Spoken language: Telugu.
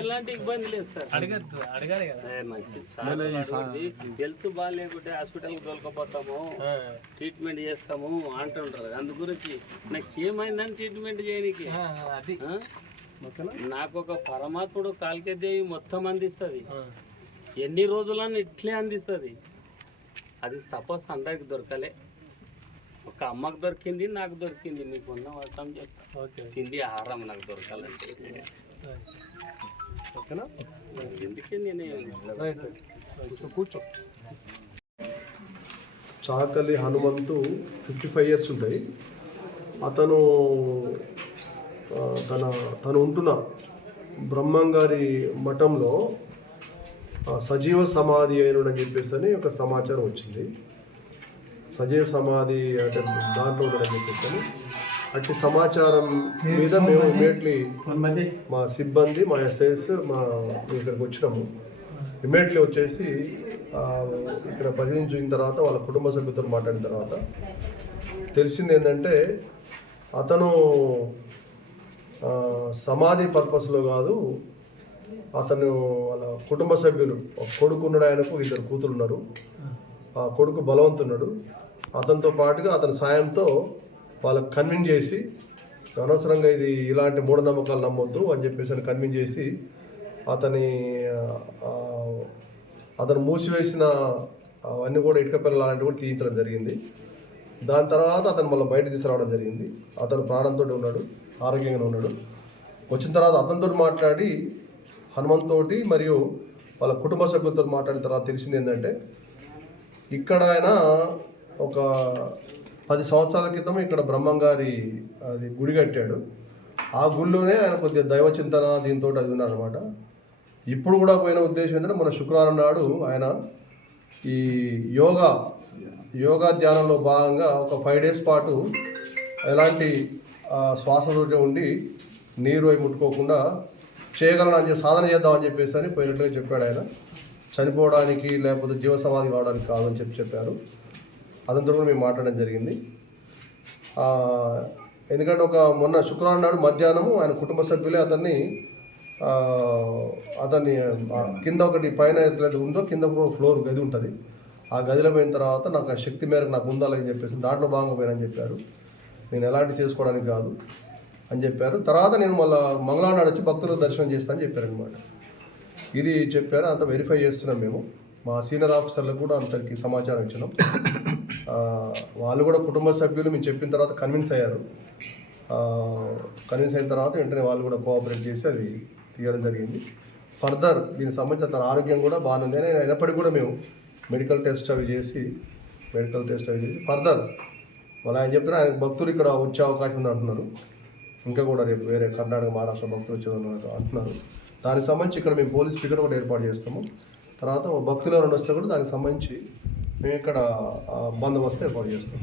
ఎలాంటి ఇబ్బంది లేదు సార్. అడగాలి కదా. మంచి హెల్త్ బాగాలేకుంటే హాస్పిటల్కి తోలుకపోతాము, ట్రీట్మెంట్ చేస్తాము అంటుంటారు. అందు గురించి నాకు ఏమైందని ట్రీట్మెంట్ చేయడానికి నాకు ఒక పరమాత్ముడు కాళికాదేవి మొత్తం అందిస్తుంది. ఎన్ని రోజులని ఇట్లే అందిస్తుంది. అది తపస్సు అందరికి దొరకలే. ఒక అమ్మకు దొరికింది, నాకు దొరికింది. మీకున్న వాటం చెప్తా. తిండి ఆహారం నాకు దొరకాలంటే ఓకేనా? ఎందుకే నేను కూర్చో. చాకలి హనుమంతు 55 years ఉంటాయి. అతను తను ఉంటున్న బ్రహ్మంగారి మఠంలో సజీవ సమాధి అయినని చెప్పేసి అని ఒక సమాచారం వచ్చింది. సజీవ సమాధి అంటే దాంట్లో ఉండదని చెప్పేసి అట్టి సమాచారం మీద మేము ఇమీడియట్లీ మా సిబ్బంది, మా ఎస్ఐస్ ఇక్కడికి వచ్చినాము. ఇమీడియట్లీ వచ్చేసి ఇక్కడ పరిశీలించిన తర్వాత వాళ్ళ కుటుంబ సభ్యులతో మాట్లాడిన తర్వాత తెలిసింది ఏంటంటే అతను సమాధి పర్పస్లో కాదు, అతను వాళ్ళ కుటుంబ సభ్యులు, ఒక కొడుకు ఉన్నాడు, ఆయనకు 2 కూతురు ఉన్నారు. ఆ కొడుకు బలవంతున్నాడు. అతనితో పాటుగా అతని సాయంతో వాళ్ళకు కన్విన్స్ చేసి అనవసరంగా ఇది ఇలాంటి మూఢనమ్మకాలు నమ్మొద్దు అని చెప్పేసి కన్విన్స్ చేసి అతను మూసివేసిన అవన్నీ కూడా ఇటుక పిల్లలు అలాంటివి కూడా తీయించడం జరిగింది. దాని తర్వాత అతను మళ్ళీ బయట తీసుకురావడం జరిగింది. అతను ప్రాణంతో ఉన్నాడు, ఆరోగ్యంగా ఉన్నాడు. వచ్చిన తర్వాత అతనితో మాట్లాడి హనుమంతోటి మరియు వాళ్ళ కుటుంబ సభ్యులతో మాట్లాడిన తర్వాత తెలిసింది ఏంటంటే ఇక్కడ ఆయన ఒక 10 సంవత్సరాల క్రితం ఇక్కడ బ్రహ్మంగారి అది గుడి కట్టాడు. ఆ గుడిలోనే ఆయన కొద్దిగా దైవ చింతన దీంతో అది ఉన్నారనమాట. ఇప్పుడు కూడా పోయిన ఉద్దేశం ఏంటంటే మన శుక్రవారం నాడు ఆయన ఈ యోగా ధ్యానంలో భాగంగా ఒక 5 days పాటు ఎలాంటి శ్వాసతోటి ఉండి నీరు అవి ముట్టుకోకుండా చేయగలను అని సాధన చేద్దామని చెప్పేసి అని పోయినట్లుగా చెప్పాడు. ఆయన చనిపోవడానికి లేకపోతే జీవ సమాధి కావడానికి కాదని చెప్పారు. అదంతా కూడా మేము మాట్లాడడం జరిగింది. ఎందుకంటే మొన్న శుక్రవారం నాడు మధ్యాహ్నము ఆయన కుటుంబ సభ్యులే అతన్ని కింద ఒకటి పైన ఎట్లయితే ఉందో కింద ఫ్లోర్ గది ఉంటుంది. ఆ గదిలో పోయిన తర్వాత నాకు ఆ శక్తి మేరకు నాకు ఉండాలని చెప్పేసి దాంట్లో భాగంగా పోయినని చెప్పారు. నేను ఎలాంటి చేసుకోవడానికి కాదు అని చెప్పారు. తర్వాత నేను మళ్ళీ మంగళవారం నాడు వచ్చి భక్తులకు దర్శనం చేస్తానని చెప్పారనమాట. ఇది చెప్పారు. అంత వెరిఫై చేస్తున్నాం మేము. మా సీనియర్ ఆఫీసర్లకు కూడా అందరికి సమాచారం ఇచ్చినాం. వాళ్ళు కూడా కుటుంబ సభ్యులు మేము చెప్పిన తర్వాత కన్విన్స్ అయ్యారు. కన్విన్స్ అయిన తర్వాత వెంటనే వాళ్ళు కూడా కోఆపరేట్ చేసి అది తీయడం జరిగింది. ఫర్దర్ దీనికి సంబంధించి తన ఆరోగ్యం కూడా బాగానే ఉంది. అయినప్పటికీ కూడా మేము మెడికల్ టెస్ట్ అవి చేసి ఫర్దర్ మళ్ళీ ఆయన చెప్తున్నా ఆయన భక్తులు ఇక్కడ వచ్చే అవకాశం ఉంది అంటున్నారు. ఇంకా కూడా రేపు వేరే కర్ణాటక, మహారాష్ట్ర భక్తులు వచ్చేది అంటున్నారు. దానికి సంబంధించి ఇక్కడ మేము పోలీస్ పికెట్ కూడా ఏర్పాటు చేస్తాము. తర్వాత భక్తులు ఎవరైనా వస్తే కూడా దానికి సంబంధించి మేము ఇక్కడ బందోబస్తు ఏర్పాటు చేస్తాం.